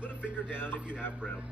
Put a finger down if you have brown.